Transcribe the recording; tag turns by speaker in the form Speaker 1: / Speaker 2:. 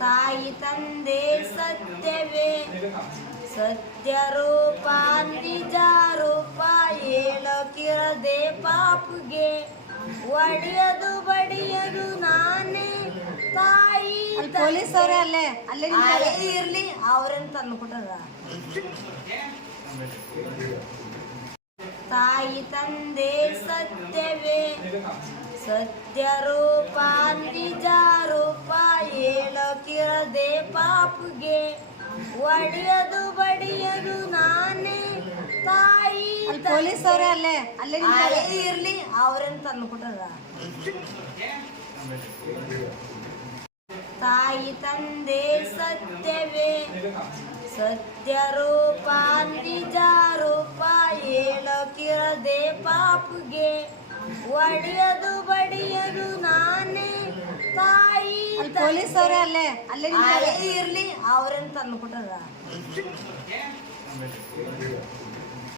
Speaker 1: ತಾಯಿ ತಂದೆ ಸತ್ಯವೇ. ಸತ್ಯ ರೂಪ ನಿಜ ರೂಪ ಹೇಳೋಕಿರದೆ ಪಾಪುಗೆ. ಒಡೆಯದು ಬಡಿಯದು ನಾನೇ. ತಾಯಿ
Speaker 2: ಪೊಲೀಸ್ ಅವರೇ ಅಲ್ಲೇ ಅಲ್ಲೇ
Speaker 1: ಇರ್ಲಿ ಅವ್ರೇನ್ ತಂದು ಕೊಟ್ಟದ ತಾಯಿ ತಂದೆ ಸತ್ಯವೇ. ಸತ್ಯ ರೂಪ ನಿಜ ರೂಪ ಹೇಳಕ್ಕಿರದೆ ಪಾಪುಗೆ ಒಡೆಯದು ಬಡಿಯದು ನಾನೇ. ತಾಯಿ
Speaker 2: ಪೊಲೀಸ್ ಅವರೇ ಅಲ್ಲೇ ಅಲ್ಲೇ
Speaker 1: ಇರ್ಲಿ ಅವ್ರೇನ್ ತಂದು ಕೊಟ್ಟದ ತಾಯಿ ತಂದೆ ಸತ್ಯವೇ. ಸತ್ಯ ರೂಪ ನಿಜ ರೂಪ ಹೇಳೋಕಿರದೆ ಪಾಪುಗೆ ಒಡೆಯದು ಬಡಿಯದು
Speaker 2: ಪೊಲೀಸ್ ಅವರೇ ಅಲ್ಲೇ. ಅಲ್ಲೇ
Speaker 1: ಇರ್ಲಿ. ಅವ್ರೇನ್ ತಂದು ಕೊಟ್ಟದ